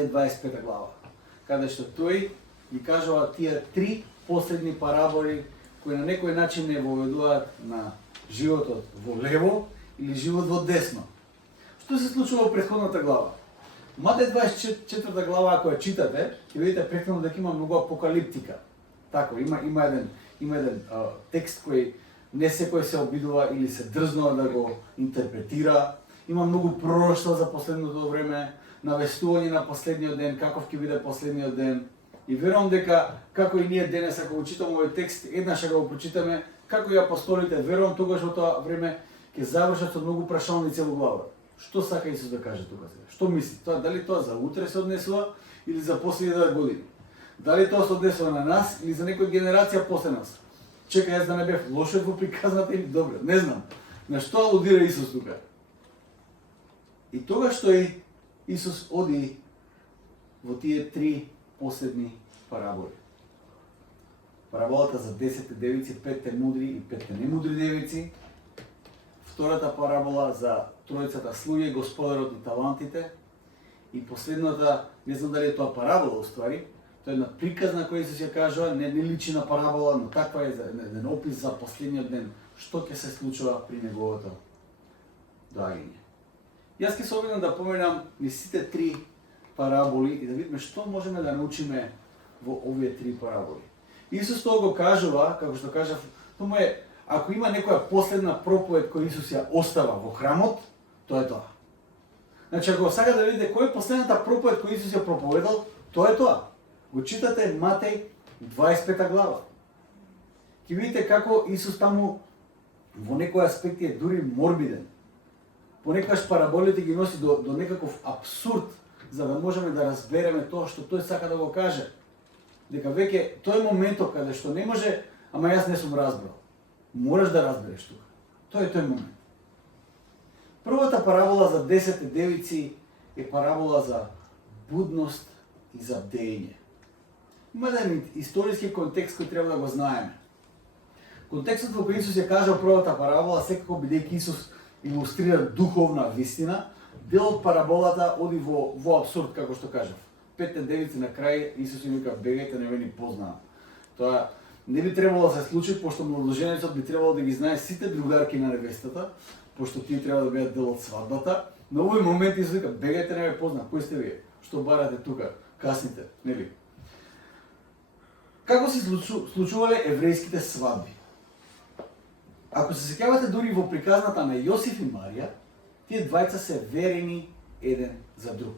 Матеј 25 глава, каде што тој ги кажува тие три последни параболи кои на некој начин не воведуваат на животот во лево или живот во десно. Што се случува во претходната глава? Матеј 24 глава, ако ја читате, ќе видите претходно дека има многу апокалиптика. Тако, има еден текст кој не секој се обидува или се дрзнува да го интерпретира. Има многу пророштва за последното време, навестување на последниот ден, каков ќе биде последниот ден. И верувам дека, како и ние денес, ако го читаме овој текст, еднаш го прочитаме, како и апостолите, верувам тогаш во тоа време ќе завршат со многу прашалници во глава. Што сака Исус да каже тука сега? Што мисли? Дали тоа за утре се однесува или за после 1000 години? Дали тоа се однесува на нас или за некоја генерација после нас? Чекај, јас да не бев лошо во приказната или добро, не знам. На што алудира Исус тука? И тогаш што и Исус оди во тие три последни параболи. Параболата за 10 девици, 5 мудри и 5 немудри девици. Втората парабола за тројцата слуги, господарот на талантите. И последната, не знам дали е тоа парабола уствари, тоа е една приказна која Исус ја кажува, не личи на парабола, но таква е еден опис за последниот ден, што ќе се случува при неговото доаѓање. Јас ќе се обидам да поменам ни сите три параболи и да видиме што можеме да научиме во овие три параболи. Исус тоа го кажува, како што кажав, тоа е, ако има некоја последна проповед која Исус ја остава во храмот, тоа е тоа. Значи, ако сака да видите која е последната проповед која Исус ја проповедал, тоа е тоа. Го читате Матеј 25 глава. Ќе видите како Исус таму во некој аспект е дури морбиден. Понекогаш параболите ги носи до некаков абсурд, за да можеме да разбереме тоа што тој сака да го каже. Дека веќе тој моментот каде што не може, ама јас не сум разбрал. Мораш да разбереш тука. Тоа е тој момент. Првата парабола за 10 девици е парабола за будност и за бдење. Има еден историски контекст кој треба да го знаеме. Контекстот во кој Исус ја кажа првата парабола, секако бидејќи Исус илустрира духовна вистина, дел од параболата оди во абсурд, како што кажав. 5 девици на крај Исус им вика бегајте, не ме ни познаат. Тоа не би требало да се случи, пошто младоженецот би требало да ги знае сите другарки на невестата, пошто тие треба да бидат дел од свадбата. На овој момент Исус вика бегајте, не ме познаат. Кои сте вие? Што барате тука? Касните, нели? Како се случувале еврејските свадби? Ако се сеќавате дури во приказната на Јосиф и Марија, тие двајца се верени еден за друг.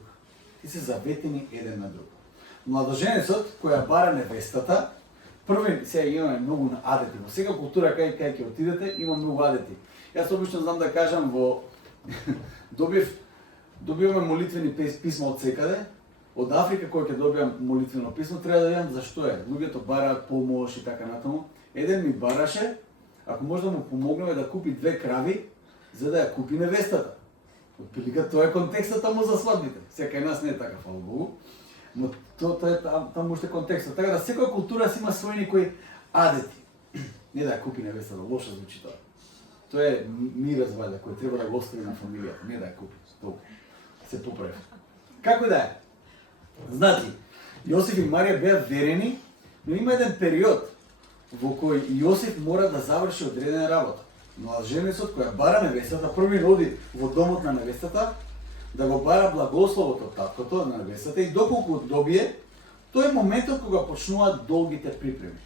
Тие се заветени еден на друг. Младоженецот која бара невестата, први сега имаме многу адети. Во сега култура кај ќе отидете има многу адети. Јас обично знам да кажам во добиваме молитвени писма од секаде. Од Африка кој ќе добиам молитвено писмо треба да видам зашто е. Луѓето бараат помош и така натаму. Еден ми бараше, ако може да му помогнеме да купи 2 крави, за да ја купи невестата. Отприлика тоа е контекстот таму за свадбите. Сега кај нас не е така, фала Богу. Но тоа е таму уште контекстот. Така да секоја култура си има своји некои адети. Не да ја купи невестата, лошо звучи тоа. Тоа е мираз вајда кој треба да го остави на фамилијата, не да ја купи. Толку се поправи. Како да е? Значи, Јосиф и Марија беа верени, но има еден период во кој Јосиф мора да заврши одредена работа. Младоженецот која бара невестата, први оди во домот на невестата, да го бара благословот од таткото на невестата и доколку добие, тој е моментот кога почнуваат долгите припреми.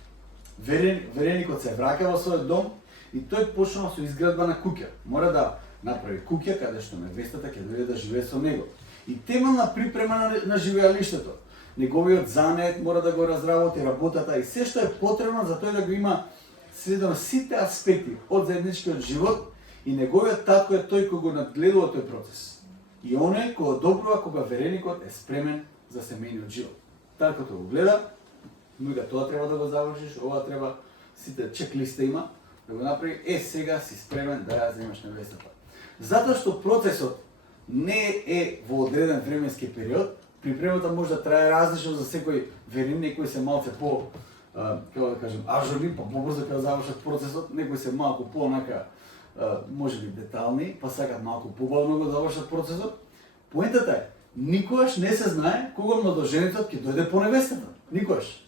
Вереникот се враќа во својот дом и тој почнува со изградба на куќа. Мора да направи куќа каде што невестата ќе дојде да живее со него. И темелна припрема на живеалиштето. Неговиот занет мора да го разработи, работата и се што е потребно за тој да го има следно сите аспекти од заедничкиот живот и неговиот татко е тој кој го надгледува тој процес. И оној кој одобрува кога вереникот е спремен за семејниот живот. Таткото го гледа, муга тоа треба да го завршиш, ова треба, сите чеклиста има, да го направи, сега си спремен да ја земаш невестата. Затоа што процесот не е во одреден временски период, припремата може да трае различно за секој верин, некои се малце по, како да кажем, ажурни, па побрзо ќе завршат процесот, некои се малку по-онака, може би детални, па сакат малку побавно го завршат процесот. Поентата е, никогаш не се знае кога младоженецот ќе дојде по невестата. Никогаш.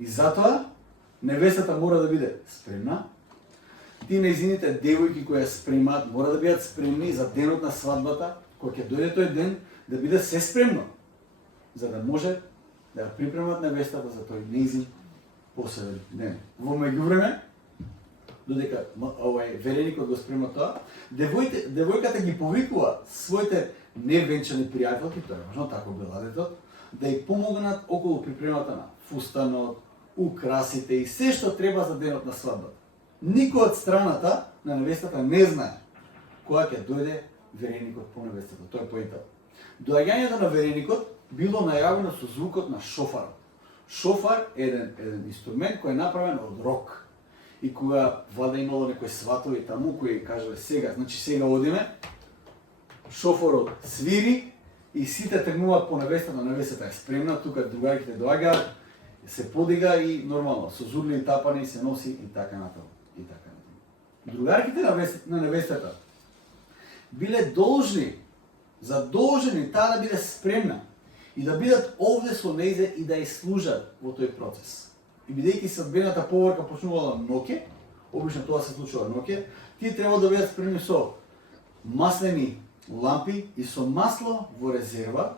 И затоа невестата мора да биде спремна. Ти нејзините девојки кои ја спремаат мора да бидат спремни за денот на свадбата, кога ќе дојде тој ден, да биде се спремно, за да може да ја припремат невестата за тој нејзин посебен ден. Во меѓувреме, додека вереникот го спрема тоа, девојката ги повикува своите невенчани пријателки, тоа е важно, тако бил адетот, да ја помогнат околу припремата на фустанот, украсите и се што треба за денот на свадбата. Никој од страната на невестата не знае кога ќе дојде вереникот по невестата. Тоа е поентата. Доаѓањето на вереникот било најавено со звукот на шофарот. Шофар е еден инструмент кој е направен од рог. И кога вада имало некои сватови таму кои кажале сега, значи сега одиме, шофорот свири и сите тргнуваат по невестата, невестата е спремна, тука другарите доаѓаат, се подига и нормално, со зурли и тапани се носи и така натаму. Другарките на невестата биле задолжени таа да биде спремна и да бидат овде со нејзе и да ја служат во тој процес. И бидејќи свадбената поворка почнувала ноќе, обично тоа се случува ноќе, тие треба да бидат спремни со маслени лампи и со масло во резерва,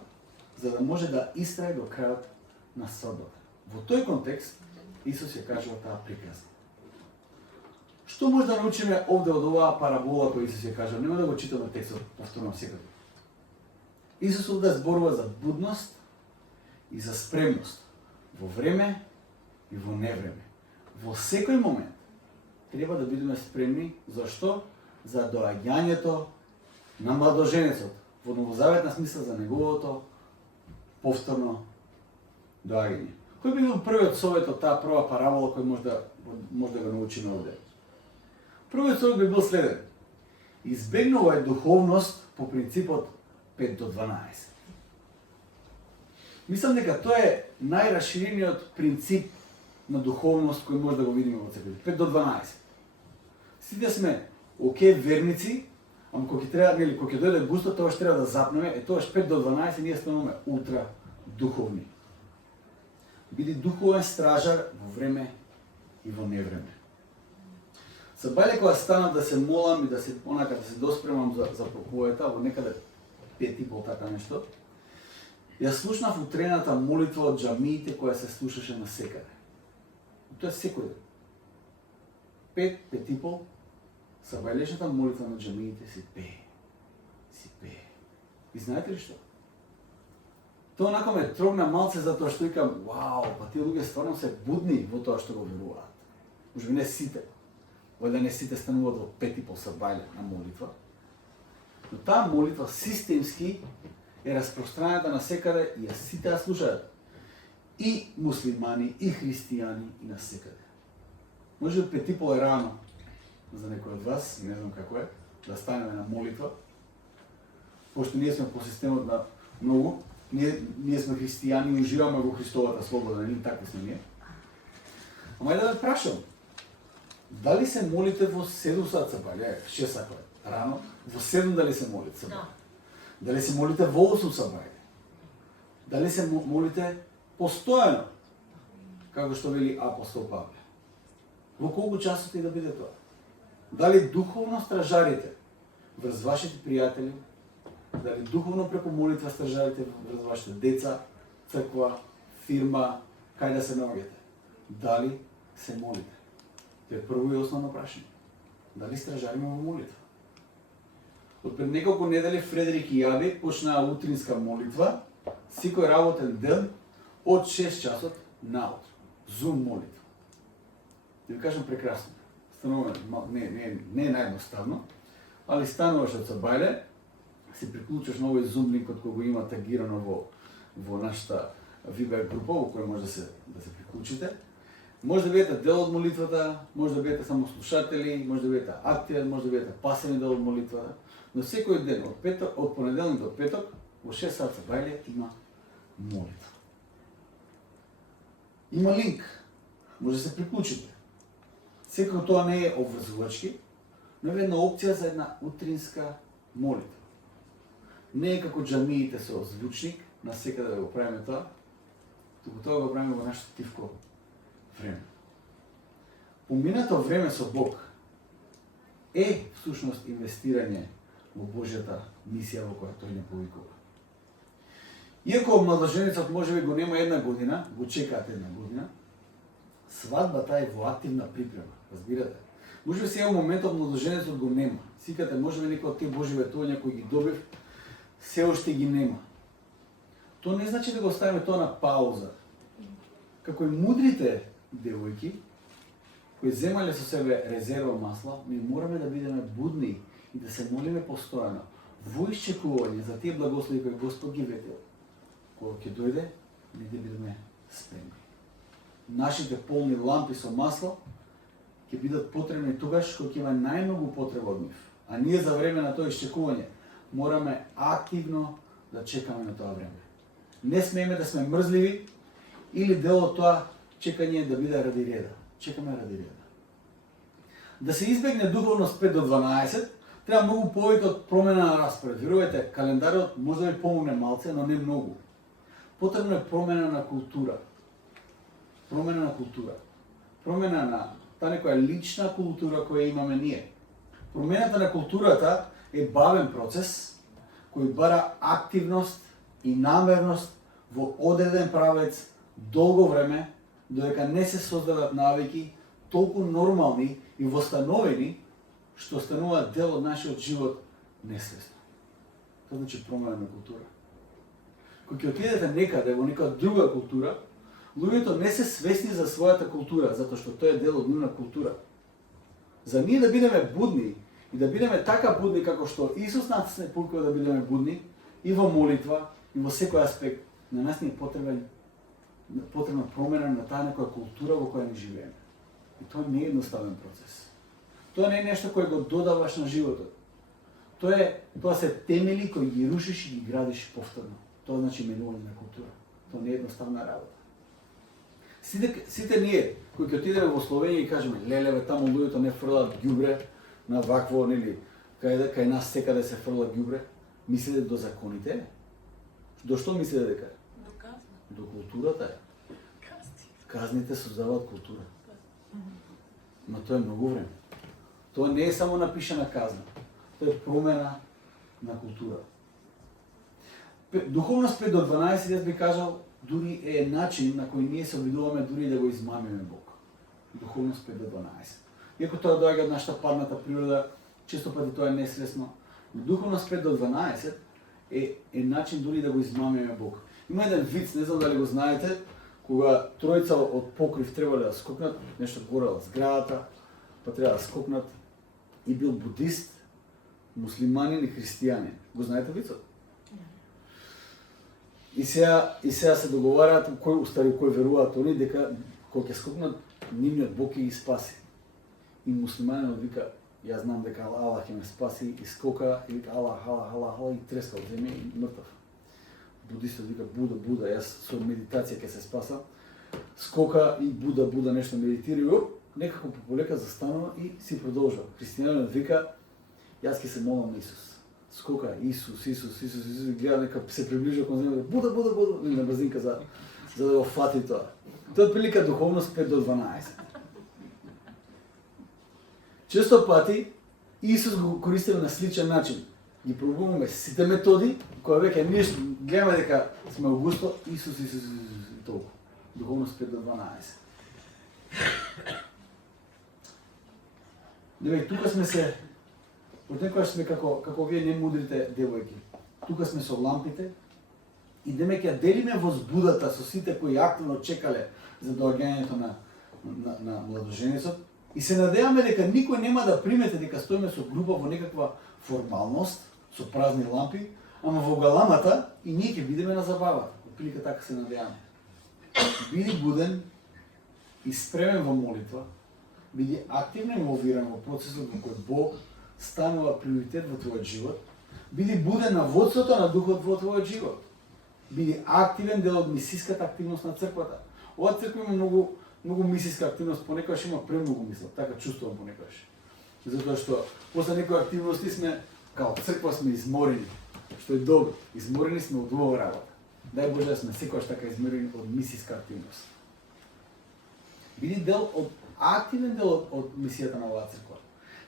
за да може да истрае до крајот на свадбата. Во тој контекст Исус ја кажува таа приказна. Што може да научиме овде од оваа парабола која Исус ја кажа? Нема да го читаме текстот повторно секако. Исус овде зборува за будност и за спремност во време и во невреме. Во секој момент треба да бидеме спремни. Зашто? За доаѓањето на младоженецот во новозаветна смисла за неговото повторно доаѓање. Кој би бил првиот совет од таа прва парабола кој може да го научиме овде? Првиот совет би бил следен. Избегнувај духовност по принципот 5 до 12. Мислам дека тоа е најраширениот принцип на духовност кој може да го видиме во црквите. 5 до 12. Сите сме верници, ама кога ќе дојде густо, тоа што треба да запнеме, тоаш 5 до 12 ние стануваме ултра духовни. Биди духовен стражар во време и во невреме. Сабајле кога станав да се молам и да се доспремам за проповедта, во некаде 5:30 така нешто, ја слушнав утрената молитва од џамиите која се слушаше на секаде. Тоа е секој ден. 5:30, сабајлешната молитва на џамиите си пее. И знаете ли што? Тоа онако ме трогна малце затоа што викам, вау, па тие луѓе стварно се будни во тоа што го веруваат. Можеби не сите. Вајда не сите стануваат во 5:30 сабајле на молитва. Но таа молитва системски е распространета на секаде и ја сите ја слушаат. И муслимани, и христијани, и на секаде. Може 5:30 е рано за некој од вас, не знам како е, да станеме на молитва. Пошто ние сме по системот на многу, ние сме христијани и уживаме во Христовата слобода, не такви сме ние. Ама да ме прашам, дали се молите во 7 сат сабајле, 6 сат рано, во 7 дали се молите сабајле? Дали се молите во 8 сабајле? Дали се молите постојано, како што вели апостол Павле? Во колку часот и да биде тоа? Дали духовно стражарите врз вашите пријатели, дали духовно преку молитва стражарите врз вашите деца, црква, фирма, кај да се наоѓате? Дали се молите? Тоа е прво и основно прашање. Дали стражариме во молитва? Од пред неколку недели Фредерик и Јави почнаа утринска молитва, секој работен ден од 6 часот наутро. Зум молитва. Да ви кажам прекрасно. Станува не е наједноставно, али стануваш од сабајле, се приклучуваш на овој Zoom линкот кој го има тагирано во нашата Viber група, во која може да се приклучите. Може да бидете дел од молитвата, може да бидете само слушатели, може да бидете активен, може да бидете пасивен дел од молитвата, но секој ден од понеделник до петок во 6 сат сабајле има молитва. Има линк, може да се приклучите. Секако тоа не е обврзувачки, но е една опција за една утринска молитва. не е како џамиите со звучник, на секаде да го правиме тоа, туку тоа го правиме во нашето тивко време. Поминато време со Бог е всушност инвестирање во Божјата мисија во која тој не повикува. Иако младоженецот можеби го нема една година, го чекаат една година, свадбата е во активна припрема, разбирате? Можеби сега во моментот младоженецот го нема. Сикате, можеби некој од тие Божји ветувања кои ги добив, се уште ги нема. Тоа не значи да го оставиме тоа на пауза. Како и мудрите девојки, кои земале со себе резерва масла, ми мораме да бидеме будни и да се молиме постојано во исчекување за тие благослови кои Господ ги ветил. Кога ќе дојде, ние да бидеме спремни. Нашите полни лампи со масло ќе бидат потребни тогаш кога ќе има најмногу потреба од нив. А ние за време на тоа исчекување мораме активно да чекаме на тоа време. Не смееме да сме мрзливи или дел од тоа чекање да биде ради реда. Чекаме ради реда. Да се избегне духовност 5 до 12, треба многу повеќе од промена на распоред. Верувајте, календарот може да ви помогне малце, но не многу. Потребно е промена на култура. Промена на култура. Промена на таа некоја лична култура која имаме ние. Промената на културата е бавен процес кој бара активност и намерност во одреден правец долго време, додека не се создадат навики толку нормални и востановени што стануваат дел од нашиот живот несвесно. Тоа значи промена на култура. Кога ќе отидете некаде во нека друга култура, луѓето не се свесни за својата култура, затоа што тоа е дел од нивна култура. За ние да бидеме будни и да бидеме така будни како што Исус нас не повикува да бидеме будни и во молитва и во секој аспект, на нас ни е потребна промена на таа некоја култура во која ни живееме. И тоа не е едноставен процес. Тоа не е нешто кое го додаваш на животот. Тоа се темели кои ги рушиш и ги градиш повторно. Тоа значи менување на култура. Тоа не е едноставна работа. Сите ние кои ќе отидеме во Словенија и кажеме леле таму луѓето не фрлаат ѓубре на вакво, нели, кај нас секаде се фрла ѓубре, мислите до законите? До што мислите дека? До казна. До културата е. Казните создаваат култура. Но тоа е многу време. Тоа не е само напишана казна. Тоа е промена на култура. Духовност 5 до 12, јас би кажал, дури е начин на кој ние се обидуваме дури да го измамиме Бог. Духовност 5 до 12. Иако тоа доаѓа од нашата парната природа, често пати тоа е несвесно. Духовност 5 до 12 е начин дури да го измамиме Бог. Има еден виц, не знам дали го знаете, кога тројца од покрив требале да скокнат, нешто горела зградата, па треба да скокнат, и бил будист, муслиманин и христијанин. Го знаете вицот? И сега се договараат кој веруваат они дека кога ќе скокнат нивниот Бог ќе ги спаси. И муслиманинот вика, јас знам дека Аллах ќе ме спаси, и скока и вика Аллах, Аллах, Аллах, Аллах, и треска од земја и мртав. Будистот вика Буда, јас со медитација ќе се спасам. Скока и Буда нешто медитира и некако полека застанува и си продолжува. Христијанинот вика, јас ќе се молам на Исус. Скока Исус, гледа нека се приближува кон земја, Буда, на брзинка за да го фати тоа. Тоа е прилика духовност 5 до 12. Често пати Исус го користил на сличен начин. Ги пробуваме сите методи, кои веќе ние гледаме дека сме огусто, Исус и толку. Духовност 5 до 12. Деве, тука сме се, потекогаш сме како вие немудрите девојки. Тука сме со лампите и демек ја делиме возбудата со сите кои активно чекале за доаѓањето на младоженецот и се надеваме дека никој нема да примети дека стоиме со група во некаква формалност, со празни лампи, ама во галамата и ние ќе бидеме на забава. Отприлика така се надеваме. Биди буден и спремен во молитва, биди активно инволвиран во процесот во кој Бог станува приоритет во твојот живот, биди буден на водството на духот во твојот живот, биди активен дел од мисиската активност на црквата. Ова црква има многу мисиска активност, понекогаш има премногу мисла, така чувствувам понекогаш. Затоа што после некои активности сме, као црква сме изморени. што е добро. Изморени сме од оваа работа. Дај Боже да сме секогаш така изморени од мисијска активност. Биди активен дел од мисијата на оваа црква.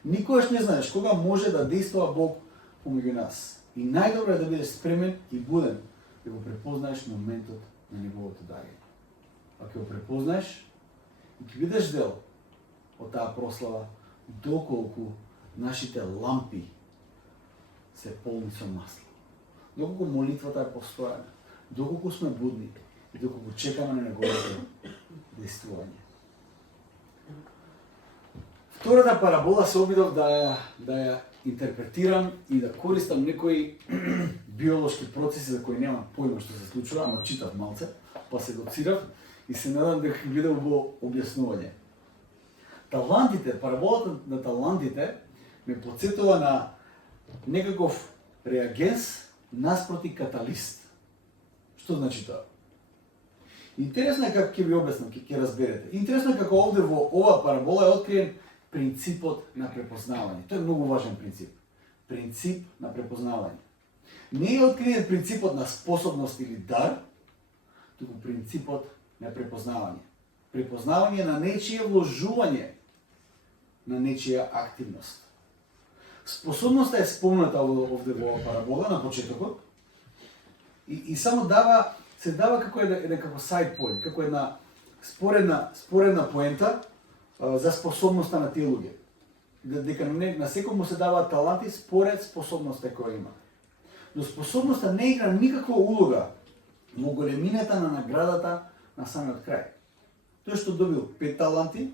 Никогаш не знаеш кога може да действува Бог помеѓу нас. И најдобро е да бидеш спремен и буден да го препознаеш моментот на неговото дарење. Ако го препознаеш и ќе бидеш дел од таа прослава, доколку нашите лампи се полни со масло. Доколку молитвата е постојана, доколку сме будни и доколку чекаме на неговото действување. Втората парабола се обидов да ја интерпретирам и да користам некои биолошки процеси за кои немам појма што се случува, ама читав малце, па се доцирав и се надам дека ќе биде во објаснување. Талантите, параболата на талантите ме потсетува на некаков реагенс наспроти каталист. Што значи тоа? Интересно е како ќе ви објаснам, ќе разберете. Интересно е како овде во оваа парабола е откриен принципот на препознавање. Тоа е многу важен принцип. Принцип на препознавање. Не е откриен принципот на способност или дар, туку принципот на препознавање. Препознавање на нечие вложување, на нечија активност. Способноста е спомната овде во парабола на почетокот и само се дава како некако side point, како една споредна поента за способноста на тие луѓе. Дека на секој му се даваат таланти според способноста која има. Но способноста не игра никаква улога во големината на наградата на самиот крај. Тој што добил 5 таланти,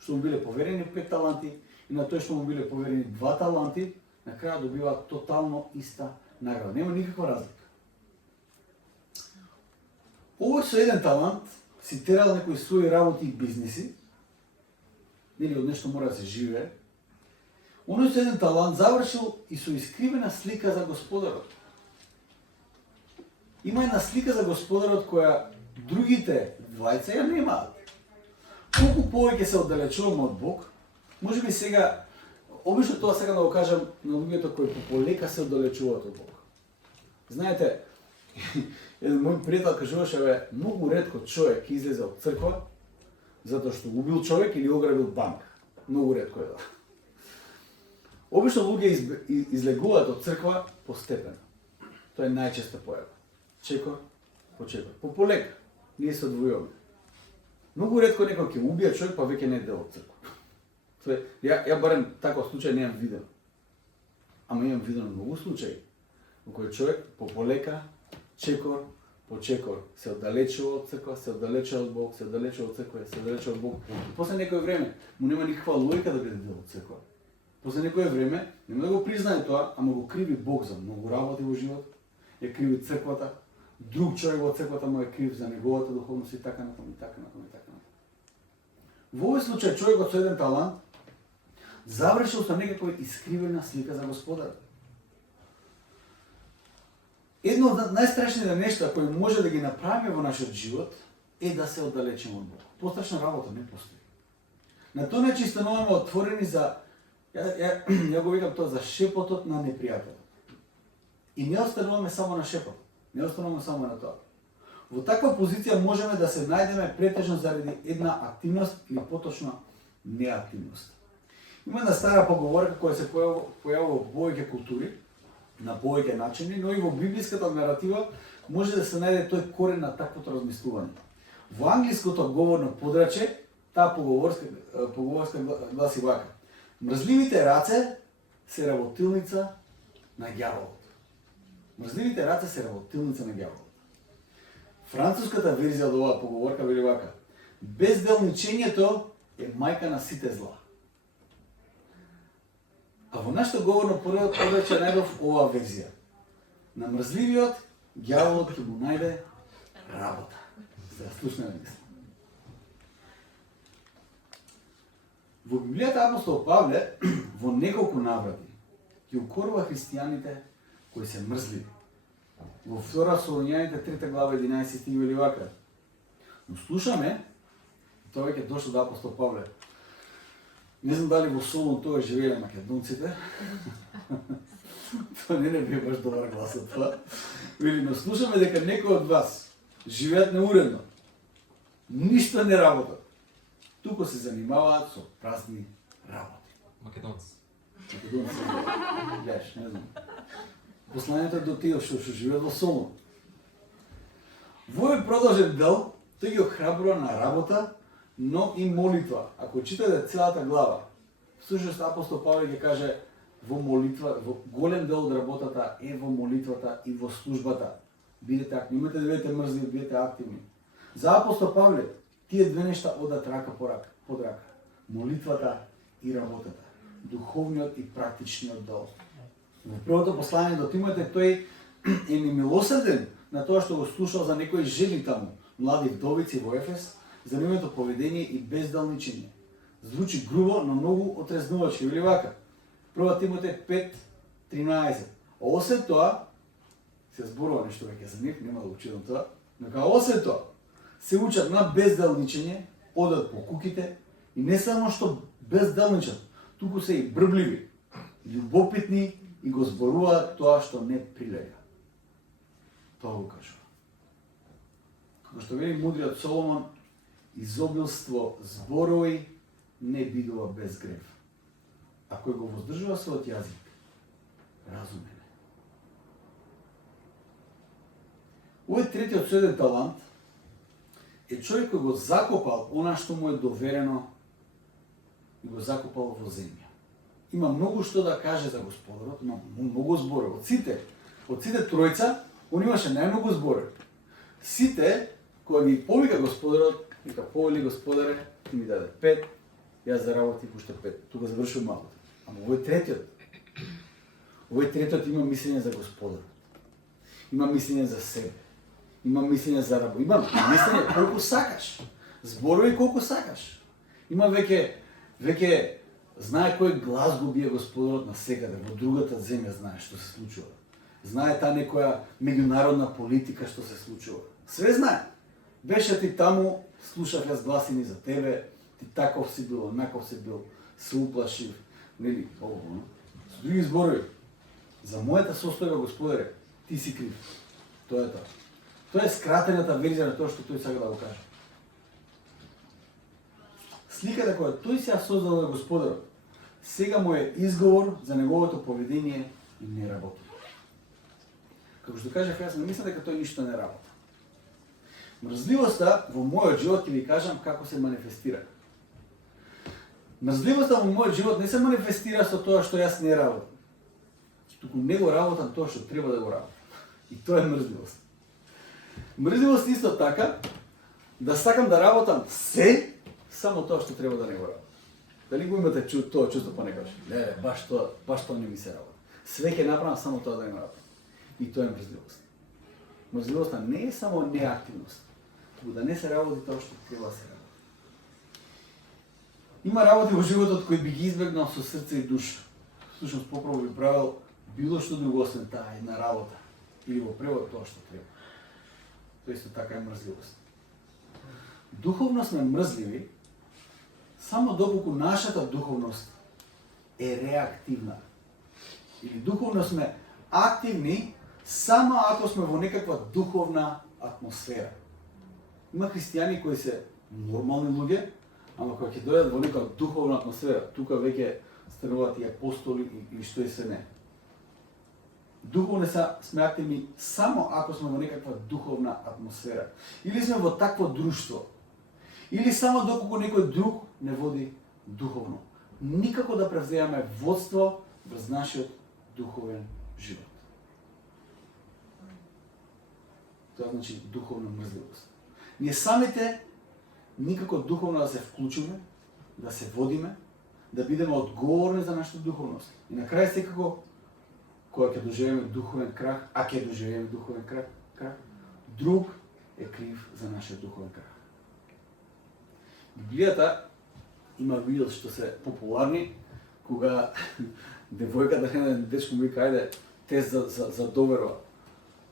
што му биле поверени 5 таланти, и на тој што му биле поверени 2 таланти, на крај добива тотално иста награда. Нема никаква разлика. Овој со еден талант си терал некои своји работи и бизнеси, или од нешто мора да се живее. Оној со еден талант завршил и со искривена слика за Господарот. Има една слика за Господарот која другите двајца ја немаат. Колку повеќе се оддалечуваме од Бог, може би сега, обично тоа сега да го кажам на луѓето кои полека се оддалечуваат од Бог. Знаете, еден мој пријател кажуваше, многу ретко човек излезе од црква затоа што убил човек или ограбил банк. Многу ретко е да. Обично луѓе излегуваат од црква постепено. Тоа е најчеста појава. Чекор по чекор. Полека. Ние се одвојуваме. Многу ретко некој ќе убие човек, па веќе не е дел од црква. Ја барем таков случај немам видено. Ама имам видено многу случаи во кој човек полека, чекор по чекор се оддалечува од црква, се оддалечува од Бог, се оддалечува од црква, се оддалечува од Бог. После некој време му нема никаква логика да биде дел од црква. После некој време нема да го признае тоа, ама го криви Бог за многу работи во живот, ја криви црквата, друг човек во црквата му е крив за неговата духовност и така натаму, и така натаму, и така натаму. Во овој случај човекот со еден талант завршил со некаква искривена слика за Господарот. Едно од најстрашните нешта кои може да ги направиме во нашиот живот е да се оддалечиме од Бог. Пострашна работа не постои. На тој начин стануваме отворени за ја го викам тоа за шепотот на непријателот. И не остануваме само на шепот, не остануваме само на тоа. Во таква позиција можеме да се најдеме претежно заради една активност или поточно неактивност. Има една стара поговорка која се појавува во повеќе култури, на повеќе начини, но и во библиската наратива може да се најде тој корен на таквото размислување. Во англиското говорно подрачје, таа поговорска гласи вака: мрзливите раце се работилница на ѓаволот. Мрзливите раце се работилница на ѓаволот. Француската верзија од оваа поговорка вели вака: безделничењето е мајка на сите зла. А во нашето говорно подрачје најдов оваа верзија: на мрзливиот ѓаволот ќе му најде работа. Слушна мисла. Во Библијата апостол Павле во неколку наврати ги укорува христијаните кои се мрзливи. Во 2 Солуњаните 3 глава 11 стих вели вака: но слушаме, тоа веќе дошло до апостол Павле. Не знам дали во Солун тоа живееле македонците. Тоа не бе баш добар гласот тоа. Вели, но слушаме дека некои од вас живеат неуредно. Ништо не работат. Туку се занимаваат со празни работи. Македонци. Македонци. Гледаш, не знам. Посланието е до тие што живеат во Солун. Во овој продолжен дел, тој ги охрабрува на работа, но и молитва. Ако читате целата глава, всушност апостол Павле ќе каже во молитва, во голем дел од работата е во молитвата и во службата. Бидете активни, имате да бидете мрзливи, бидете активни. За апостол Павле, тие две нешта одат рака под рака. Молитвата и работата. Духовниот и практичниот дел. Во првото послание до Тимотеј тој е немилосреден на тоа што го слушал за некои жени таму, млади вдовици во Ефес, за нивното поведение и бездалничење. Звучи грубо, но многу отрезнувачки. Вели вака. 1 Тимотеј 5:13. Освен тоа, се зборува нешто веќе за нив, нема да го читам тоа, но освен тоа, се учат на бездалничење, одат по куките и не само што бездалничат, туку се и брбливи, љубопитни и го зборуваат тоа што не прилега. Тоа го кажува. Како што вели мудриот Соломон, изобилство зборови не бидува без грев. А кој го воздржува својот јазик, разумен е. Овој третиот среден талант е човек кој го закопал она што му е доверено и го закопал во земја. Има многу што да каже за Господарот, има многу зборови. Од сите тројца, он имаше најмногу зборови. Сите, кои ги повика Господарот, вика, повели Господаре, ти ми даде 5, јас заработив уште 5. Тука завршува малото. Ама овој третиот има мислење за Господарот. Има мислење за себе. Има мислење за работа. Има мислење колку сакаш. Зборови колку сакаш. Има веќе знае кој глас го бие Господарот на секаде, во другата земја знае што се случува. Знае таа некоја меѓународна политика што се случува. Све знае. Беше ти таму, слушав јас гласини за тебе, ти таков си бил, онаков си бил, се уплашив, нели, ово, со други зборови. За мојата состојба, Господаре, ти си крив. Тоа е тоа. Тоа е скратената верзија на тоа што тој сака да го каже. Сликата која тој се создал е Господарот, сега му е изговор за неговото поведение и не работи. Како што кажав, јас не мислам дека тој ништо не работи. Мрзливоста во мојот живот ќе ви кажам како се манифестира. Мрзливоста во мојот живот не се манифестира со тоа што јас не работам. Туку не го работам тоа што треба да го работам. И тоа е мрзливост. Мрзливост исто така да сакам да работам се, само тоа што треба да не го работам. Дали го имате тоа чувство понекогаш? Не, баш тоа не ми се работа. Све ќе направам само тоа да не го работам. И тоа е мрзливост. Мрзливоста не е само неактивност, туку да не се работи тоа што треба да се работи. Има работи во животот кои би ги избегнал со срце и душа. Всушност поправо би правил било што друго освен таа една работа или во превод тоа што треба. Тоа исто така е мрзливост. Духовно сме мрзливи само доколку нашата духовност е реактивна. Или духовно сме активни само ако сме во некаква духовна атмосфера. Има христијани кои се нормални луѓе, ама кога ќе дојдат во некаква духовна атмосфера, тука веќе стануваат и апостоли и што и се не. Духовно сме активни само ако сме во некаква духовна атмосфера. Или сме во такво друштво. Или само доколку некој друг не води духовно. Никако да превземаме водство врз нашиот духовен живот. Тоа значи духовна мрзливост. Ние самите никако духовно да се вклучиме, да се водиме, да бидеме одговорни за нашата духовност. И на крај секако, кога ќе доживеме духовен крах, а ќе доживеме духовен крах, друг е крив за нашиот духовен крах. Библијата има видео што се популарни, кога девојка да дечко му вика, ајде, тест за доверба.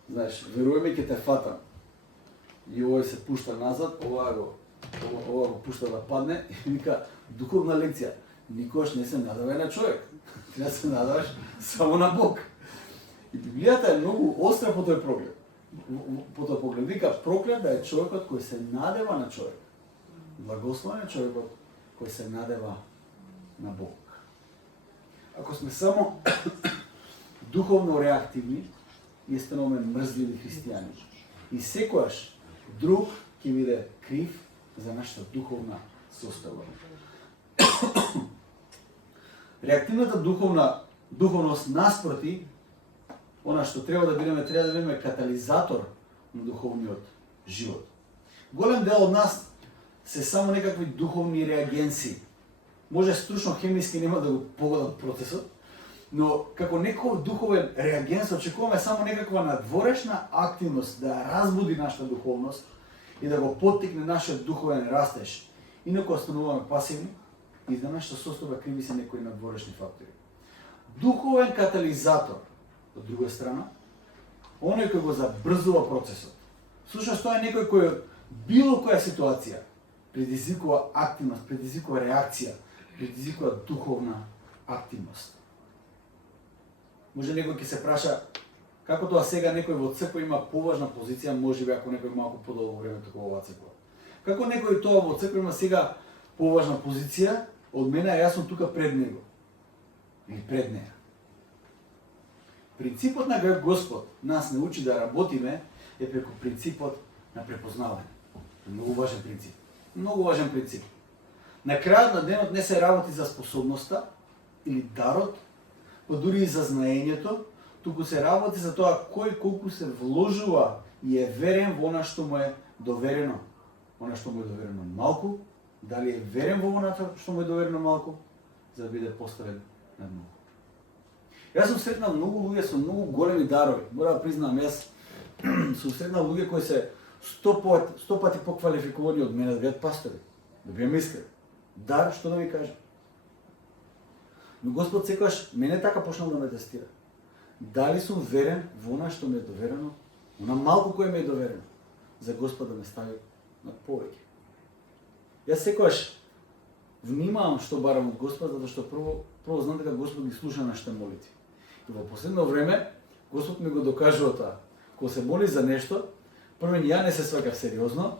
Знаеш, веруваме ќе те фатам. И овој се пушта назад, ова го пушта да падне и вика, духовна лекција. Никош не се надавај на човек. Треба да се надаваш само на Бог. И Библијата е многу остра по тој поглед. По тој поглед вика проклет да е човекот кој се надева на човек. Благословен е човекот кој се надева на Бог. Ако сме само духовно реактивни, ние стануваме мрзливи христијани. И секојаш друг ќе биде крив за нашата духовна состава. Реактивната духовност наспроти, она што треба да бидеме катализатор на духовниот живот. Голем дел од нас се само некакви духовни реагенции. Може стручно хемиски нема да го погодат процесот, но како некој духовен реагенс очекуваме само некаква надворешна активност да разбуди нашата духовност и да го поттикне нашиот духовен растеж. Инаку остануваме пасивни и за нашата состојба криви се некои надворешни фактори. Духовен катализатор, од друга страна, оној кој го забрзува процесот. Всушност тоа е некој кој од било која ситуација предизвикува активност, предизвикува реакција, предизвикува духовна активност. Може некој ќе се праша како тоа сега некој во црква има поважна позиција, можеби ако некој малку подолго време тука во оваа црква. Како некој тоа во црква има сега поважна позиција од мене, а јас сум тука пред него. Или пред неја. Принципот на Господ нас не учи да работиме е преку принципот на препознавање. Многу важен принцип. Многу важен принцип. На крајот на денот не се работи за способноста или дарот, па дури и за знаењето, туку се работи за тоа кој колку се вложува и е верен во она што му е доверено. Она што му е доверено малку, дали е верен во она што му е доверено малку, за да биде поставен над многу. Јас сум сретнал многу луѓе со многу големи дарови. Мора да признам, јас сум сретнал луѓе кои се 100 пати поквалификувани од мене да бидат пастори. Да бидам искрен. Дар, што да ви кажам. Но Господ секогаш мене така почнал да ме тестира. Дали сум верен во она што ми е доверено, она малку кое ми е доверено, за Господ да ме стави над повеќе. Јас секогаш внимавам што барам од Господ, затоа што прво знам дека Господ ги слуша нашите молитви. И во последно време Господ ми го докажува тоа. Кога се моли за нешто, прво ја не се сваќам сериозно,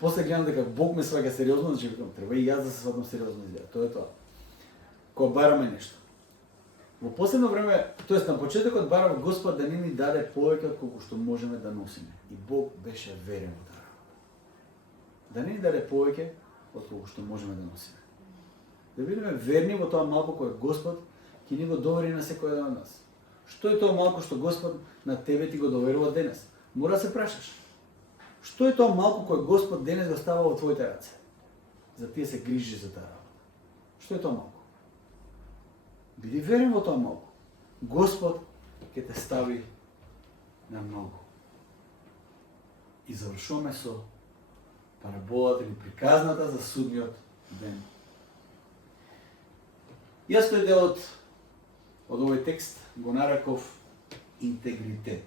после гледам дека Бог ме сваќа сериозно, значи викам треба и јас да се сватам сериозно изгледа. Тоа е тоа. Кога бараме нешто. Во последно време, тоест на почетокот барав Господ да не ни даде повеќе колку што можеме да носиме. И Бог беше верен во таа работа. Да не ни даде повеќе од колку што можеме да носиме. Да бидеме верни во тоа малку кое Господ ќе ни го довери на секој еден од нас. Што е тоа малку што Господ на тебе ти го доверува денес? Мора да се прашаш. Што е тоа малку кое Господ денес го става во твоите раце? За тие се грижи за таа работа. Што е тоа малку? Биди верен во тоа малку. Господ ќе те стави на многу. И завршуваме со параболата или приказната за судниот ден. Јас тој делот од овој текст го нареков интегритет.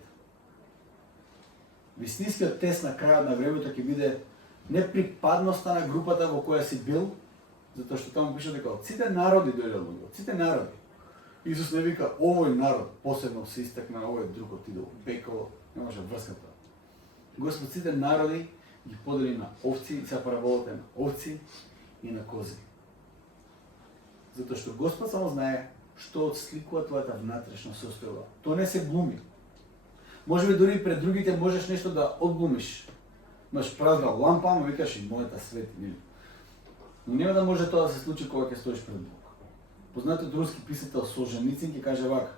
Вистинскиот тест на крајот на времето ќе биде не припадноста на групата во која си бил, затоа што таму пише дека од сите народи дојдел луѓе, од сите народи. Исус не вика овој народ посебно се истакна, овој друг отиде во пеколо, не може врската. Господ сите народи ги подели на овци, сега параболата на овци и на кози. Затоа што Господ само знае што отсликува твојата внатрешна состојба. Тоа не се глуми. Можеби дури пред другите можеш нешто да одглумиш. Имаш празна лампа, ама викаш и мојата свети. Но нема да може тоа да се случи кога ќе стоиш пред Бог. Познатиот руски писател Солженицин ќе каже вака: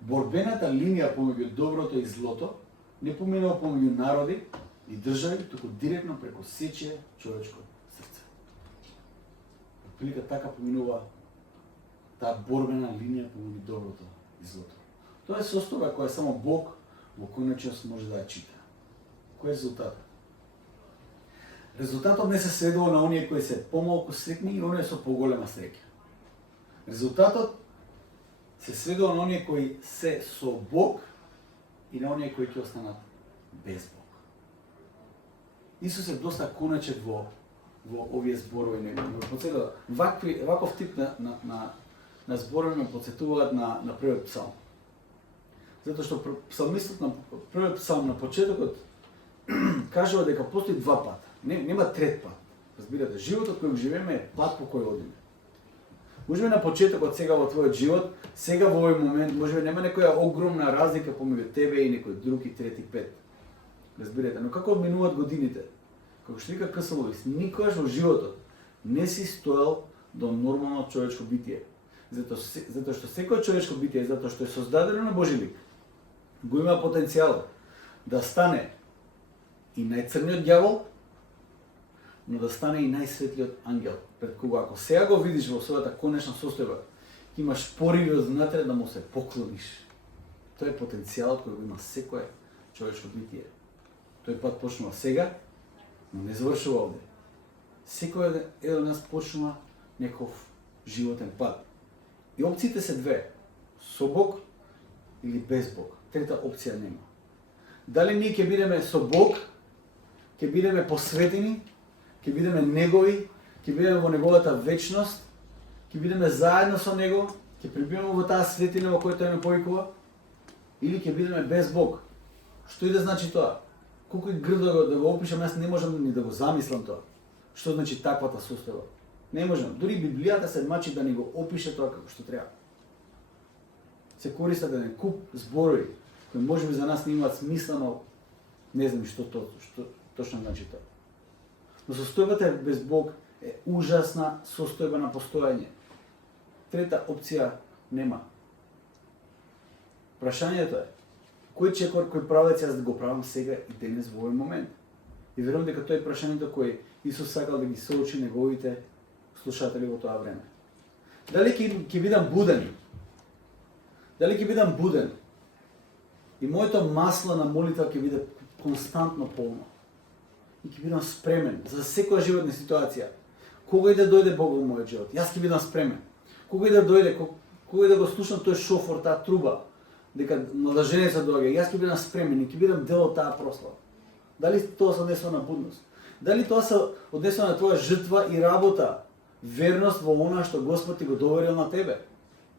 борбената линија помеѓу доброто и злото не поминува помеѓу народи и држави, туку директно преку сечие човечко срце. Отприлика така поминува таа борбена линија помеѓу доброто и злото. Тоа е состојба која само Бог во конечност може да ја чита. Кој е резултатот? Резултатот не се сведува на оние кои се помалку среќни и оние со поголема среќа. Резултатот се сведува на оние кои се со Бог и на оние кои ќе останат без Бог. Исус е доста конечен во овие зборови. Ваков тип на зборови ме подсетуваат на првиот псалм. Затоа што псалмистот на првиот псалм на почетокот кажува дека постои два пата. Нема трет пат. Разбирате, животот кој го живееме е пат по кој одиме. Можеби на почетокот сега во твојот живот, сега во овој момент, можеби нема некоја огромна разлика помеѓу тебе и некој друг и трети пет. Разбирате, но како одминуваат годините, како што вика К.С. Луис, никогаш во животот не си стоел до нормално човечко битие. Затоа што секој човечко битие, затоа што е создадено на Божи лик, го има потенцијал да стане и најцрниот ѓавол, но да стане и најсветлиот ангел, пред кога ако сега го видиш во својата конечна состојба, имаш пориви однатре да му се поклониш. Тој е потенцијалот кој го има секое човечко битие. Тој пат почнува сега, но не завршува овде. Секој еден од нас почнува неков животен пат. И опциите се две. Со Бог или без Бог. Трета опција нема. Дали ние ќе бидеме со Бог, ќе бидеме посветени, ќе бидеме Негови, ќе бидеме во Неговата вечност, ќе бидеме заедно со Него, ќе пребиваме во таа светлина во која Тој ме повикува, или ќе бидеме без Бог. Што и да значи тоа? Колку и грдо да го опишам, јас не можам ни да го замислам тоа. Што значи таквата состојба? Не можам. Дури Библијата се мачи да ни го опише тоа како што треба. Се користат еден куп зборови кои можеби за нас не имаат смисла, но не знам што точно значи тоа. Но состојбата без Бог е ужасна состојба на постојање. Трета опција нема. Прашањето е, кој чекор, кој правец јас да го правам сега и денес во овој момент? И верувам дека тоа е прашањето кое Исус сакал да ги соочи неговите слушатели во тоа време. Дали ќе бидам буден? Дали ќе бидам буден? И моето масло на молитва ќе биде константно полно. И ќе бидам спремен за секоја животна ситуација. Кога и да дојде Бог во мојот живот, јас ќе бидам спремен. Кога и да дојде, кога и да го слушам тој шофор, таа труба, дека младоженецот доаѓа, јас ќе бидам спремен и ќе бидам дел од таа прослава. Дали тоа се однесува на будност? Дали тоа се однесува на твоја жртва и работа, верност во она што Господ ти го доверил на тебе?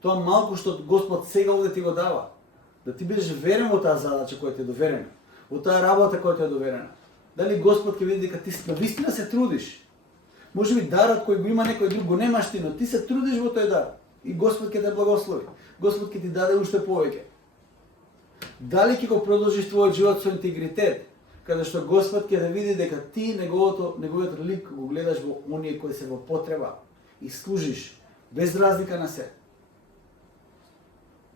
Тоа малку што Господ сега овде ти го дава. Да ти бидеш верен во таа задача која ти е доверена, во таа работа која ти е доверена. Дали Господ ќе види дека ти навистина се трудиш? Можеби дарот кој го има некој друг го немаш ти, но ти се трудиш во тој дар. И Господ ќе те благослови. Господ ќе ти даде уште повеќе. Дали ќе го продолжиш твојот живот со интегритет, каде што Господ ќе да види дека ти неговиот лик го гледаш во оние кои се во потреба и служиш без разлика на се.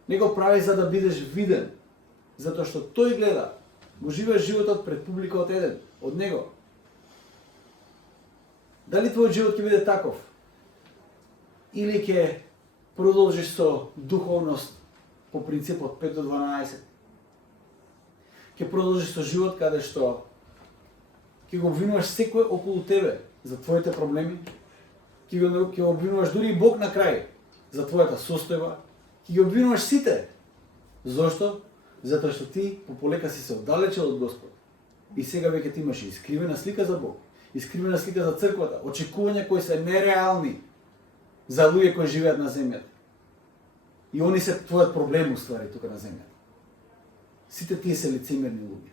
Не го прави за да бидеш виден, затоа што тој гледа, го живееш животот пред публика од еден, од него. Дали твојот живот ќе биде таков? Или ќе продолжиш со духовност по принципот 5 до 12? Ќе продолжиш со живот каде што ќе го обвинуваш секој околу тебе за твоите проблеми, ќе го обвинуваш дури и Бог на крај за твојата состојба, ќе ги обвинуваш сите. Зошто? Затоа што ти пополека си се оддалечил од Господ. И сега веќе ти имаш искривена слика за Бог, искривена слика за црквата, очекувања кои се нереални за луѓе кои живеат на земјата. И они се твојот проблем уствари тука на земјата. Сите тие се лицемерни луѓе.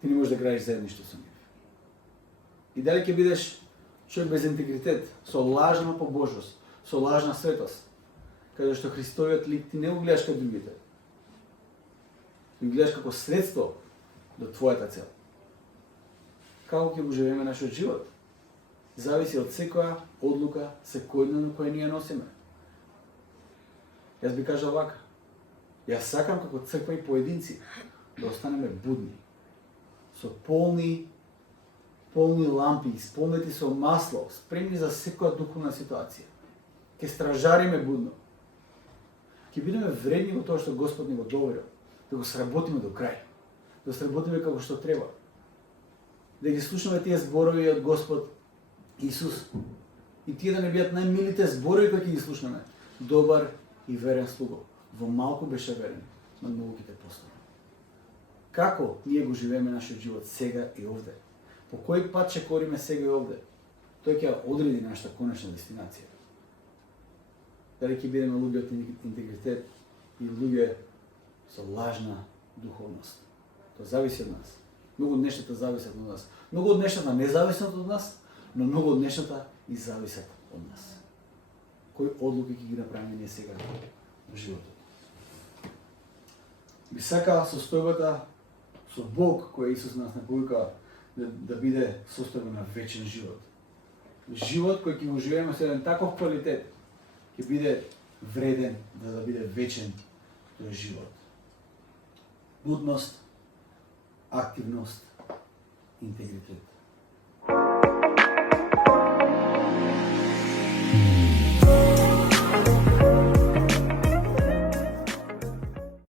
Ти не можеш да градиш заедништво со нив. И дали ќе бидеш човек без интегритет, со лажна побожност, со лажна светост, каде што Христовиот лик ти не го гледаш како другите. Го гледаш како средство до твојата цел. Како ќе го живееме нашиот живот? Зависи од секоја одлука секојдневно која ние носиме. Јас би кажал вака. Јас сакам како црква и поединци да останеме будни, со полни лампи, исполнети со масло, спремни за секоја духовна ситуација. Ке стражариме будно. Ке бидеме вредни во тоа што Господ ни го доверил, да го сработиме до крај, да сработиме како што треба. Да ги слушаме тие зборови од Господ Исус. И тие да не бидат најмилите зборови кои ќе ги слушнеме. Добар и верен слуго. Во малку беше верен, на многу ќе те постави. Како ние го живееме нашиот живот сега и овде? По кој пат ќе кориме сега и овде? Тој ќе одреди нашата конечна дестинација. Дали ќе бидеме луѓе од интегритет и луѓе со лажна духовност. Тоа зависи од нас. Многу од нештата зависат од нас. Многу од нештата не зависат од нас, но многу од нештата и зависат од нас. Кои одлуки ќе ги направиме ние сега во животот? Би сакала состојбата со Бог, која Исус нас напоука да биде состојба на вечен живот. Живот кој ќе го живееме со еден таков квалитет, ќе биде вреден да биде вечен тој живот. Будност, активност, интегритет.